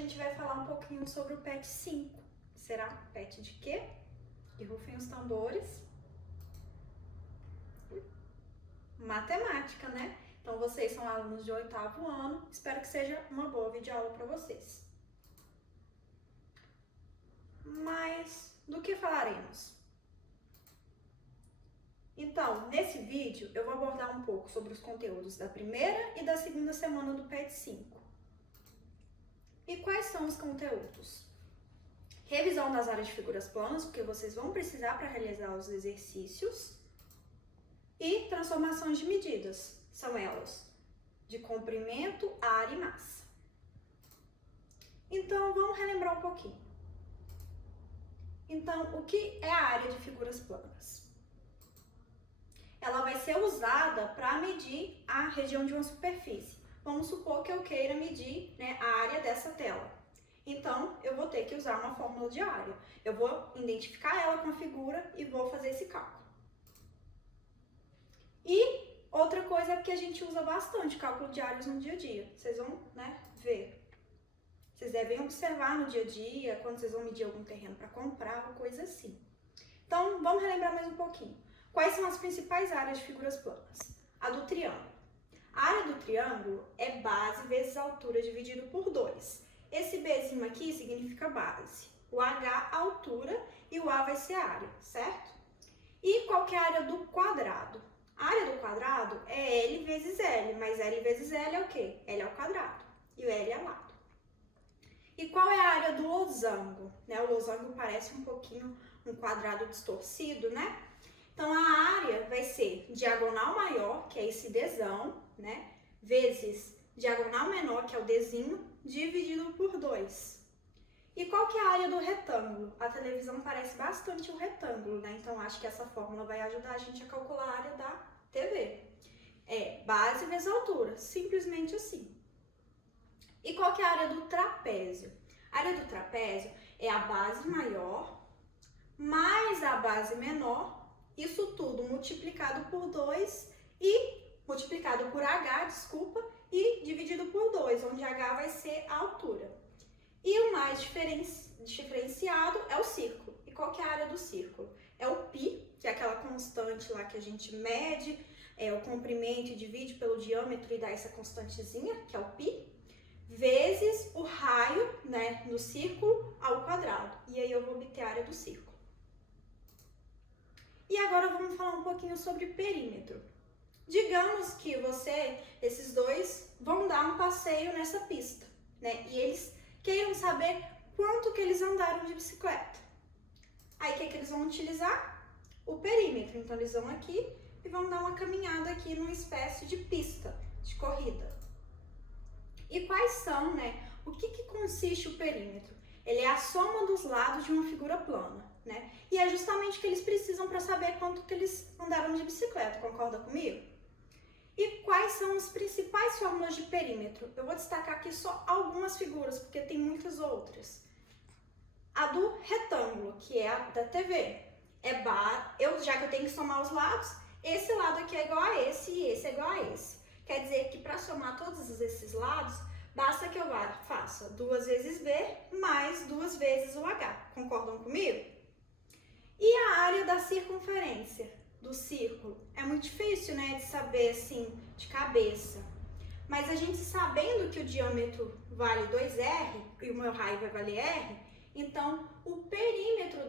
gente vai falar um pouquinho sobre o PET 5. Será PET de quê? E rufem os tambores. Matemática, né? Então vocês são alunos de 8º ano, espero que seja uma boa videoaula para vocês. Mas do que falaremos? Então, nesse vídeo eu vou abordar um pouco sobre os conteúdos da primeira e da segunda semana do PET 5. E quais são os conteúdos? Revisão das áreas de figuras planas, porque vocês vão precisar para realizar os exercícios. E transformações de medidas, são elas de comprimento, área e massa. Então, vamos relembrar um pouquinho. Então, o que é a área de figuras planas? Ela vai ser usada para medir a região de uma superfície. Vamos supor que eu queira medir, né, a área dessa tela. Então, eu vou ter que usar uma fórmula de área. Eu vou identificar ela com a figura e vou fazer esse cálculo. E outra coisa é que a gente usa bastante cálculo de áreas no dia a dia. Vocês vão, né, ver. Vocês devem observar no dia a dia, quando vocês vão medir algum terreno para comprar ou coisa assim. Então, vamos relembrar mais um pouquinho. Quais são as principais áreas de figuras planas? A do triângulo. A área do triângulo é base vezes altura dividido por 2. Esse Bzinho aqui significa base. O H, altura, e o A vai ser área, certo? E qual que é a área do quadrado? A área do quadrado é L vezes L, mas L vezes L é o quê? L ao quadrado, e o L é lado. E qual é a área do losango? Né? O losango parece um pouquinho um quadrado distorcido, né? Então, a área vai ser diagonal maior, que é esse Dzão, né? Vezes diagonal menor, que é o Dzinho, dividido por 2. E qual que é a área do retângulo? A televisão parece bastante um retângulo, né? Então, acho que essa fórmula vai ajudar a gente a calcular a área da TV. É base vezes altura, simplesmente assim. E qual que é a área do trapézio? A área do trapézio é a base maior mais a base menor, isso tudo multiplicado por 2 e multiplicado por H, desculpa, e dividido por 2, onde H vai ser a altura. E o mais diferenciado é o círculo. E qual que é a área do círculo? É o π, que é aquela constante lá que a gente mede, o comprimento e divide pelo diâmetro e dá essa constantezinha, que é o π, vezes o raio, né, no círculo ao quadrado. E aí eu vou obter a área do círculo. E agora vamos falar um pouquinho sobre perímetro. Digamos que esses dois, vão dar um passeio nessa pista, né? E eles queiram saber quanto que eles andaram de bicicleta. Aí, o que eles vão utilizar? O perímetro. Então, eles vão aqui e vão dar uma caminhada aqui numa espécie de pista de corrida. E quais são, né? O que consiste o perímetro? Ele é a soma dos lados de uma figura plana, né? E é justamente o que eles precisam para saber quanto que eles andaram de bicicleta, concorda comigo? E quais são as principais fórmulas de perímetro? Eu vou destacar aqui só algumas figuras, porque tem muitas outras. A do retângulo, que é a da TV. Já que eu tenho que somar os lados, esse lado aqui é igual a esse e esse é igual a esse. Quer dizer que para somar todos esses lados, basta que eu faça 2 vezes B mais 2 vezes o H. Concordam comigo? E a área da circunferência do círculo? É muito difícil, né, de saber assim, de cabeça. Mas a gente sabendo que o diâmetro vale 2R e o meu raio vai valer R, então o perímetro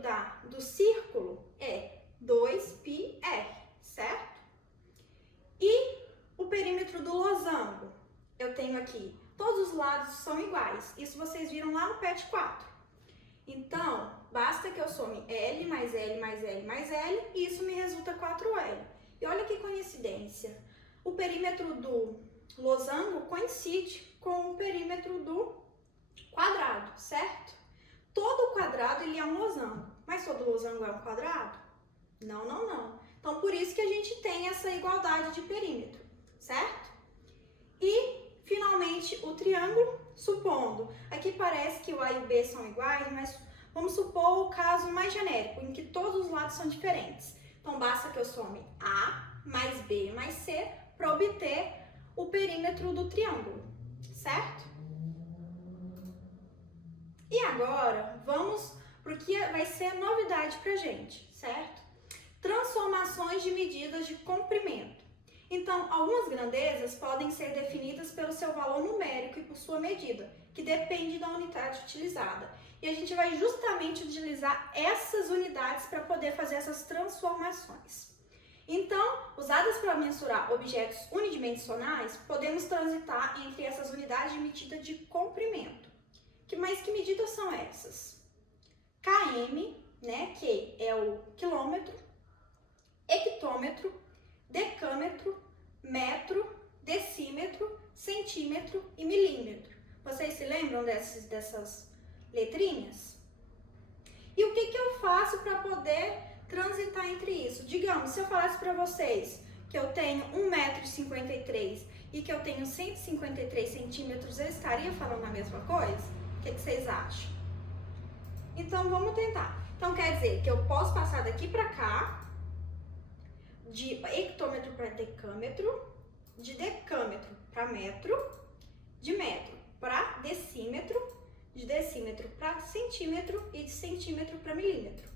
do círculo é 2πr, certo? E o perímetro do losango? Eu tenho aqui, todos os lados são iguais. Isso vocês viram lá no PET 4. Então, basta que eu some L mais L mais L mais L e isso me resulta 4L. E olha que coincidência. O perímetro do losango coincide com o perímetro do quadrado, certo? Todo quadrado ele é um losango, mas todo losango é um quadrado? Não, não, não. Então, por isso que a gente tem essa igualdade de perímetro, certo? E, finalmente, o triângulo, supondo, aqui parece que o A e o B são iguais, mas vamos supor o caso mais genérico, em que todos os lados são diferentes. Então, basta que eu some A mais B mais C para obter o perímetro do triângulo, certo? E agora, vamos para o que vai ser novidade para a gente, certo? Transformações de medidas de comprimento. Então, algumas grandezas podem ser definidas pelo seu valor numérico e por sua medida, que depende da unidade utilizada. E a gente vai justamente utilizar essas unidades para poder fazer essas transformações. Então, usadas para mensurar objetos unidimensionais, podemos transitar entre essas unidades de medida de comprimento. Mas que medidas são essas? km, né, que é o quilômetro, hectômetro, decâmetro, metro, decímetro, centímetro e milímetro. Vocês se lembram dessas letrinhas? E o que eu faço para poder transitar entre isso? Digamos, se eu falasse para vocês que eu tenho 1,53 m e que eu tenho 153 centímetros, eu estaria falando a mesma coisa? O que vocês acham? Então, vamos tentar. Então, quer dizer que eu posso passar daqui para cá, de hectômetro para decâmetro, de decâmetro para metro, de metro para decímetro, de decímetro para centímetro e de centímetro para milímetro.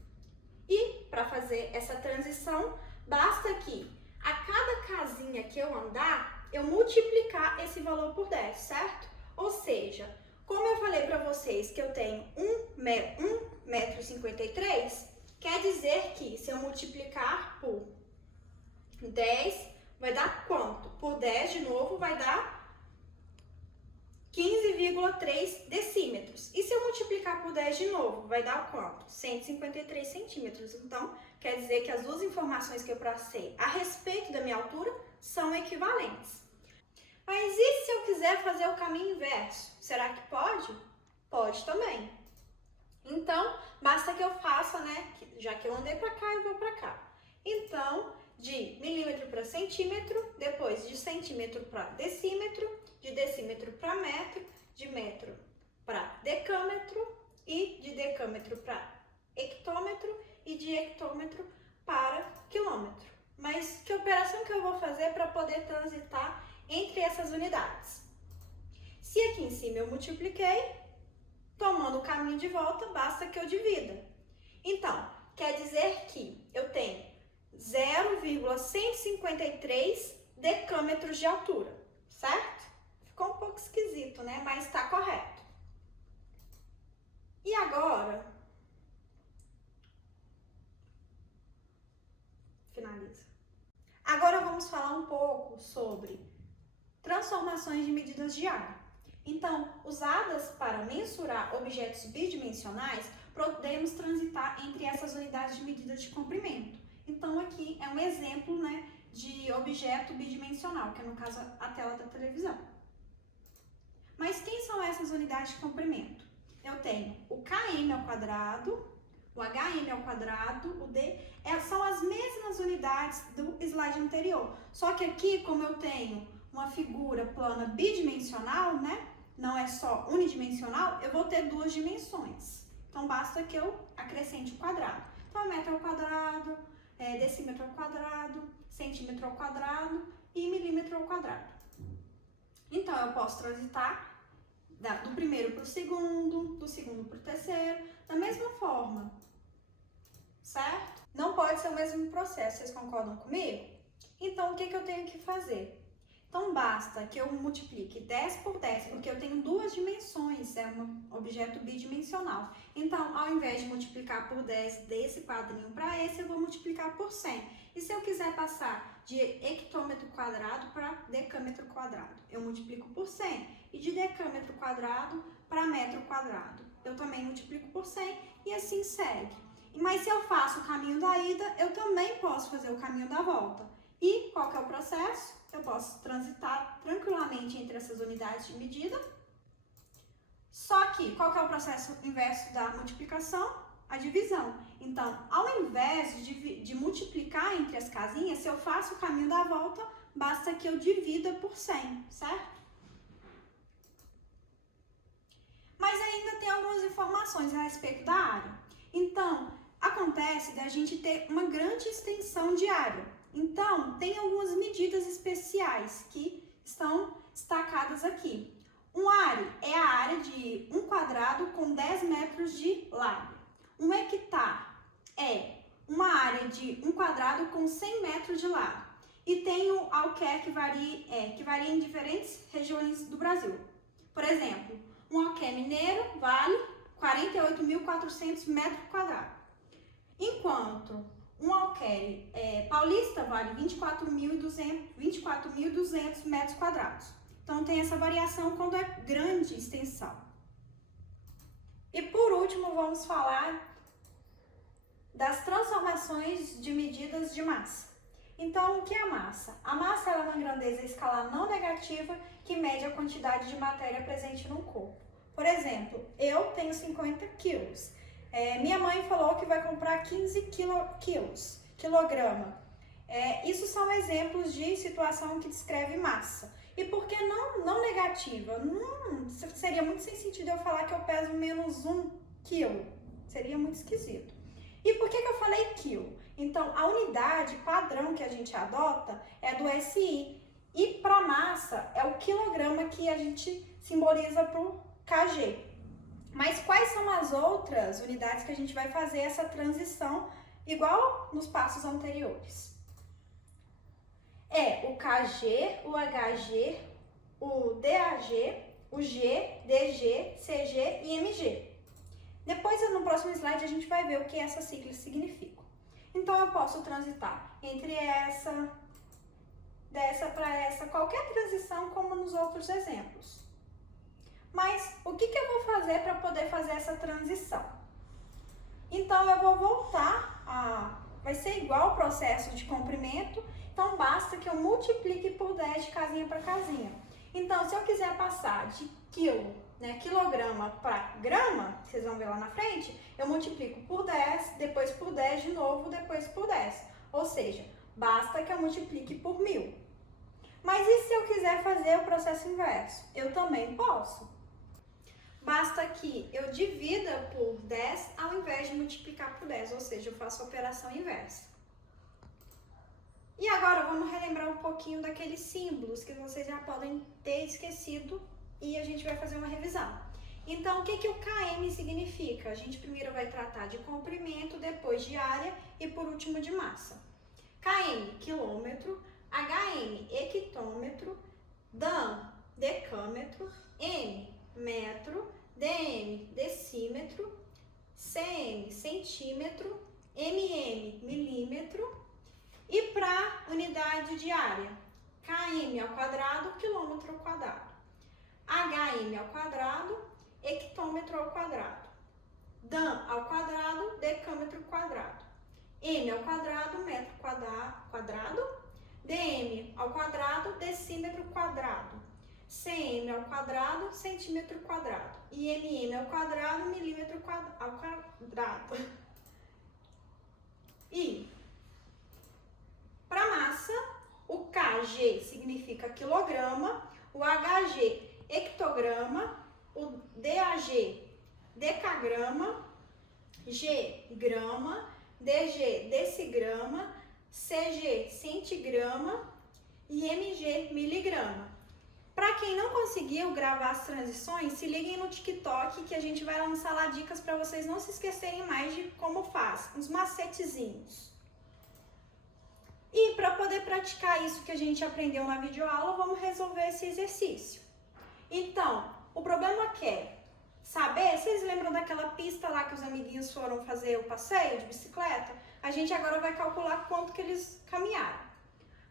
E para fazer essa transição, basta que a cada casinha que eu andar, eu multiplicar esse valor por 10, certo? Ou seja, como eu falei para vocês que eu tenho 1,53 m, quer dizer que se eu multiplicar por 10, vai dar quanto? Por 10 de novo vai dar 15,3 decímetros. E se eu multiplicar por 10 de novo, vai dar quanto? 153 centímetros. Então, quer dizer que as duas informações que eu passei a respeito da minha altura são equivalentes. Mas e se eu quiser fazer o caminho inverso? Será que pode? Pode também. Então, basta que eu faça, né? Já que eu andei para cá, eu vou para cá. Então, de milímetro para centímetro, depois de centímetro para decímetro, de decímetro para metro, de metro para decâmetro e de decâmetro para hectômetro e de hectômetro para quilômetro. Mas que operação que eu vou fazer para poder transitar entre essas unidades? Se aqui em cima eu multipliquei, tomando o caminho de volta, basta que eu divida. Então, quer dizer que eu tenho 0,153 decâmetros de altura, certo? Ficou um pouco esquisito, né? Mas está correto. E agora, finaliza. Agora vamos falar um pouco sobre transformações de medidas de área. Então, usadas para mensurar objetos bidimensionais, podemos transitar entre essas unidades de medida de comprimento. Então, aqui é um exemplo, né, de objeto bidimensional, que é no caso a tela da televisão. Mas quem são essas unidades de comprimento? Eu tenho o km ao quadrado, o hm ao quadrado, o d, são as mesmas unidades do slide anterior. Só que aqui, como eu tenho uma figura plana bidimensional, né, não é só unidimensional, eu vou ter duas dimensões. Então, basta que eu acrescente o quadrado. Então, metro ao quadrado, decímetro ao quadrado, centímetro ao quadrado e milímetro ao quadrado. Então, eu posso transitar do primeiro para o segundo, do segundo para o terceiro, da mesma forma, certo? Não pode ser o mesmo processo, vocês concordam comigo? Então, o que eu tenho que fazer? Então, basta que eu multiplique 10 por 10, porque eu tenho duas dimensões, é um objeto bidimensional. Então, ao invés de multiplicar por 10 desse quadrinho para esse, eu vou multiplicar por 100. E se eu quiser passar de hectômetro quadrado para decâmetro quadrado, eu multiplico por 100. E de decâmetro quadrado para metro quadrado, eu também multiplico por 100 e assim segue. Mas se eu faço o caminho da ida, eu também posso fazer o caminho da volta. E qual que é o processo? Eu posso transitar tranquilamente entre essas unidades de medida. Só que, qual que é o processo inverso da multiplicação? A divisão. Então, ao invés de multiplicar entre as casinhas, se eu faço o caminho da volta, basta que eu divida por 100, certo? Mas ainda tem algumas informações a respeito da área. Então, acontece da gente ter uma grande extensão de área. Então, tem algumas medidas especiais que estão destacadas aqui. Um are é a área de um quadrado com 10 metros de lado. Um hectare é uma área de um quadrado com 100 metros de lado. E tem o alquer que varia em diferentes regiões do Brasil. Por exemplo, um alquer mineiro vale 48.400 metros quadrados, enquanto um alquer paulista vale 24.200 metros quadrados. Então, tem essa variação quando é grande extensão. E por último, vamos falar das transformações de medidas de massa. Então, o que é a massa? A massa é uma grandeza escalar não negativa que mede a quantidade de matéria presente no corpo. Por exemplo, eu tenho 50 quilos. Minha mãe falou que vai comprar 15 quilograma. Isso são exemplos de situação que descreve massa. E por que não negativa? Seria muito sem sentido eu falar que eu peso menos 1 quilo. Seria muito esquisito. E por que eu falei quilo? Então, a unidade padrão que a gente adota é do SI. E para massa, é o quilograma que a gente simboliza para o kg. Mas quais são as outras unidades que a gente vai fazer essa transição, igual nos passos anteriores? É o kg, o hg, o dag, o g, dg, cg e mg. Depois, no próximo slide, a gente vai ver o que essas siglas significam. Então, eu posso transitar entre dessa para essa, qualquer transição como nos outros exemplos. Mas, o que eu vou fazer para poder fazer essa transição? Então, eu vou voltar vai ser igual o processo de comprimento, então basta que eu multiplique por 10 de casinha para casinha. Então, se eu quiser passar de quilograma para grama, vocês vão ver lá na frente, eu multiplico por 10, depois por 10 de novo, depois por 10. Ou seja, basta que eu multiplique por 1000. Mas e se eu quiser fazer o processo inverso? Eu também posso. Basta que eu divida por 10 ao invés de multiplicar por 10, ou seja, eu faço a operação inversa. E agora vamos relembrar um pouquinho daqueles símbolos que vocês já podem ter esquecido e a gente vai fazer uma revisão. Então, o que o km significa? A gente primeiro vai tratar de comprimento, depois de área e por último de massa. Km, quilômetro, hm, hectômetro, dan, decâmetro, m, metro, dm, decímetro, cm, centímetro, mm, milímetro. E para unidade de área, km ao quadrado, quilômetro ao quadrado. hm ao quadrado, hectômetro ao quadrado. Dan ao quadrado, decâmetro ao quadrado. M ao quadrado, metro quadrado. Dm ao quadrado, decímetro quadrado. Cm ao quadrado, centímetro quadrado. E mm ao quadrado, milímetro ao quadrado. E para massa, o kg significa quilograma, o hg hectograma, o dag decagrama, g grama, dg decigrama, cg centigrama e mg miligrama. Para quem não conseguiu gravar as transições, se liguem no TikTok que a gente vai lançar lá dicas para vocês não se esquecerem mais de como faz, uns macetezinhos. E para poder praticar isso que a gente aprendeu na videoaula, vamos resolver esse exercício. Então, o problema é saber, vocês lembram daquela pista lá que os amiguinhos foram fazer o passeio de bicicleta? A gente agora vai calcular quanto que eles caminharam.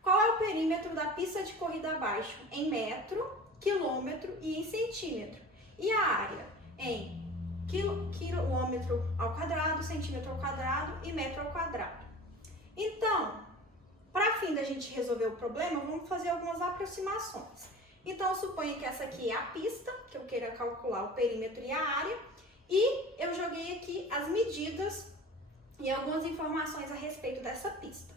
Qual é o perímetro da pista de corrida abaixo? Em metro, quilômetro e em centímetro. E a área? Em quilômetro ao quadrado, centímetro ao quadrado e metro ao quadrado. Então, para fim da gente resolver o problema, vamos fazer algumas aproximações. Então, suponha que essa aqui é a pista, que eu queira calcular o perímetro e a área, e eu joguei aqui as medidas e algumas informações a respeito dessa pista.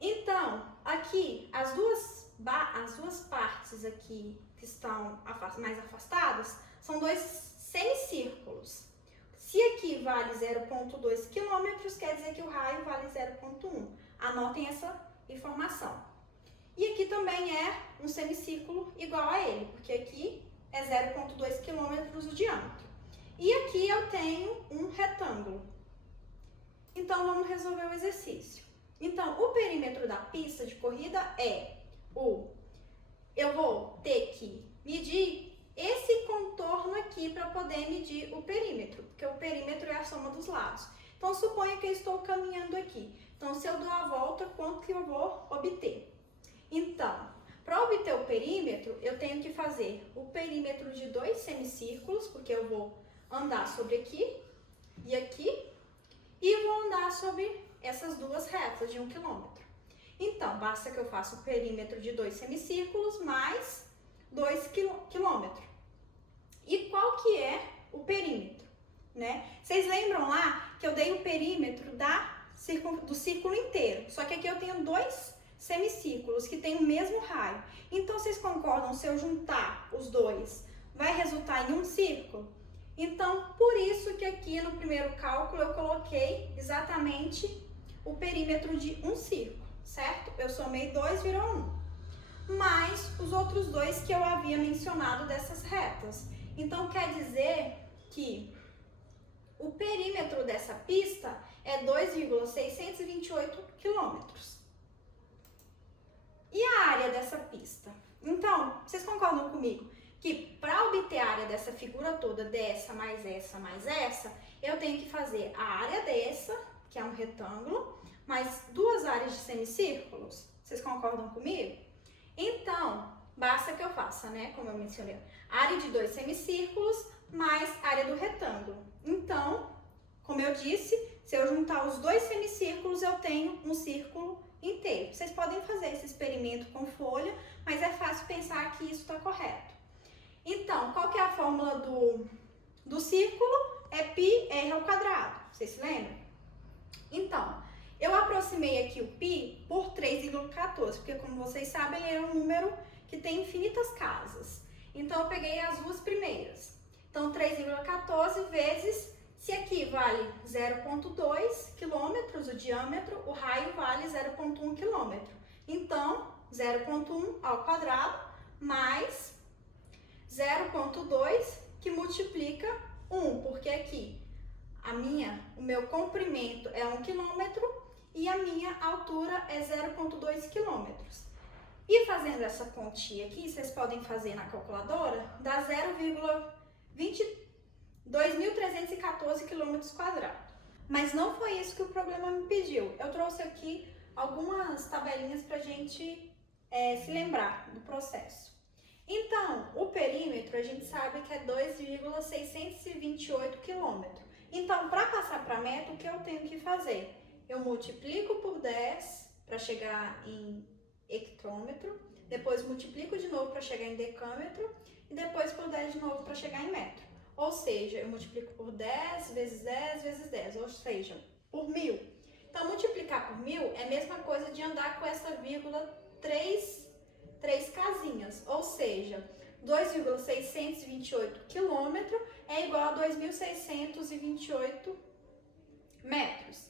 Então, aqui, as duas partes aqui que estão mais afastadas são dois semicírculos. Se aqui vale 0,2 km, quer dizer que o raio vale 0,1. Anotem essa informação. E aqui também é um semicírculo igual a ele, porque aqui é 0,2 km o diâmetro. E aqui eu tenho um retângulo. Então, vamos resolver o exercício. Então, o perímetro da pista de corrida eu vou ter que medir esse contorno aqui para poder medir o perímetro, porque o perímetro é a soma dos lados. Então, suponha que eu estou caminhando aqui. Então, se eu dou a volta, quanto que eu vou obter? Então, para obter o perímetro, eu tenho que fazer o perímetro de 2 semicírculos, porque eu vou andar sobre aqui e aqui, e vou andar sobre essas duas retas de 1 km. Então, basta que eu faça o perímetro de 2 semicírculos mais 2 km. E qual que é o perímetro, né? Vocês lembram lá que eu dei o perímetro do círculo inteiro, só que aqui eu tenho 2 semicírculos que têm o mesmo raio. Então, vocês concordam, se eu juntar os dois, vai resultar em um círculo? Então, por isso que aqui no primeiro cálculo eu coloquei exatamente o perímetro de um círculo, certo? Eu somei 2, virou 1. Mais os outros dois que eu havia mencionado dessas retas. Então, quer dizer que o perímetro dessa pista é 2,628 quilômetros. E a área dessa pista? Então, vocês concordam comigo que para obter a área dessa figura toda, dessa, mais essa, eu tenho que fazer a área dessa, que é um retângulo, mais 2 áreas de semicírculos? Vocês concordam comigo? Então, basta que eu faça, né, como eu mencionei, área de 2 semicírculos mais área do retângulo. Então, como eu disse, se eu juntar os 2 semicírculos, eu tenho um círculo inteiro. Vocês podem fazer esse experimento com folha, mas é fácil pensar que isso está correto. Então, qual que é a fórmula do círculo? É πr ao quadrado. Vocês se lembram? Então, eu aproximei aqui o π por 3,14, porque como vocês sabem, é um número que tem infinitas casas. Então, eu peguei as duas primeiras. Então, 3,14 vezes, se aqui vale 0,2 km o diâmetro, o raio vale 0,1 km. Então, 0,1 ao quadrado mais 0,2 que multiplica 1, porque aqui o meu comprimento é 1 km e a minha altura é 0,2 km. E fazendo essa continha aqui, vocês podem fazer na calculadora, dá 2.314 km². Mas não foi isso que o problema me pediu. Eu trouxe aqui algumas tabelinhas para a gente se lembrar do processo. Então, o perímetro a gente sabe que é 2,628 km. Então, para passar para metro, o que eu tenho que fazer? Eu multiplico por 10 para chegar em hectômetro, depois multiplico de novo para chegar em decâmetro e depois por 10 de novo para chegar em metro. Ou seja, eu multiplico por 10 vezes 10 vezes 10, ou seja, por 1000. Então, multiplicar por 1000 é a mesma coisa de andar com essa vírgula 3 casinhas, ou seja, 2,628 km é igual a 2.628 metros.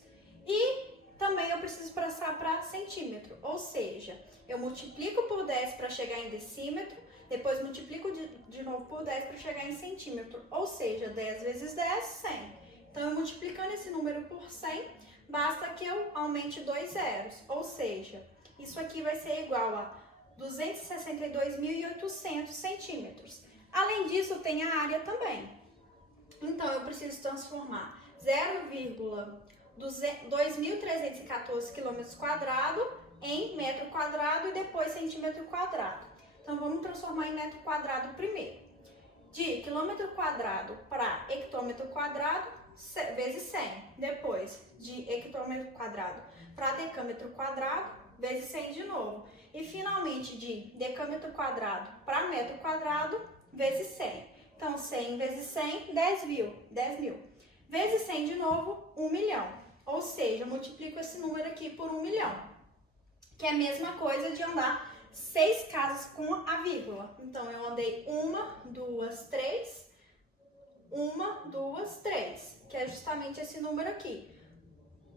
E também eu preciso passar para centímetro, ou seja, eu multiplico por 10 para chegar em decímetro, depois multiplico de novo por 10 para chegar em centímetro, ou seja, 10 vezes 10, 100. Então, eu multiplicando esse número por 100, basta que eu aumente 2 zeros, ou seja, isso aqui vai ser igual a 262.800 centímetros. Além disso, tem a área também. Então, eu preciso transformar 0,2314 km² em metro quadrado e depois centímetro quadrado. Então, vamos transformar em metro quadrado primeiro. De quilômetro quadrado para hectômetro quadrado, vezes 100. Depois, de hectômetro quadrado para decâmetro quadrado, vezes 100 de novo. E, finalmente, de decâmetro quadrado para metro quadrado, vezes 100. Então, 100 vezes 100, 10.000. Vezes 100 de novo, 1 milhão. Ou seja, eu multiplico esse número aqui por 1 milhão. Que é a mesma coisa de andar 6 casas com a vírgula. Então, eu andei 1, 2, 3, 1, 2, 3. Que é justamente esse número aqui.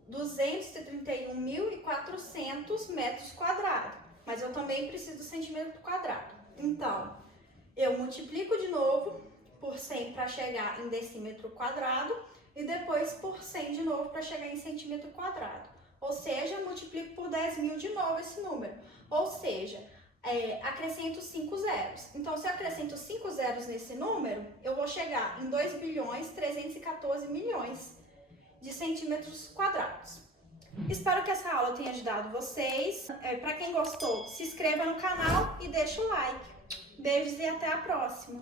231.400 metros quadrados. mas eu também preciso do centímetro quadrado. Então, eu multiplico de novo por 100 para chegar em decímetro quadrado e depois por 100 de novo para chegar em centímetro quadrado. Ou seja, multiplico por 10.000 de novo esse número. Ou seja, acrescento 5 zeros. Então, se eu acrescento 5 zeros nesse número, eu vou chegar em 2.314.000.000 de centímetros quadrados. Espero que essa aula tenha ajudado vocês. Para quem gostou, se inscreva no canal e deixa o like. Beijos e até a próxima!